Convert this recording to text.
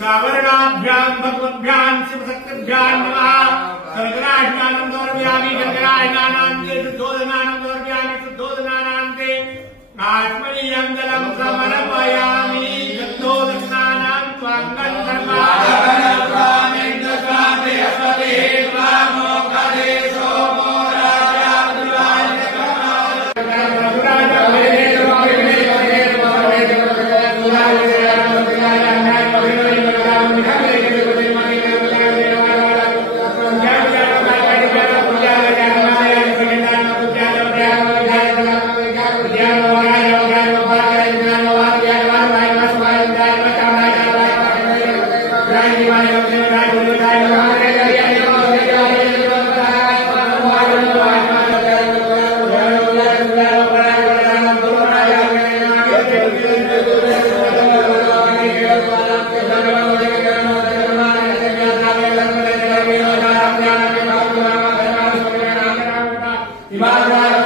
सावरणाभ्यां भगवद्भ्यां शिवशक्तिभ्यां नमः। सर्गराजनानं दौर्व्यामि सर्गराजनानान्ते शुद्धोदनानं दौर्व्यामि शुद्धोदनानान्ते आत्मनीयं जलं समर्पयामि। शुद्धोदनानां त्वाङ्गं Imam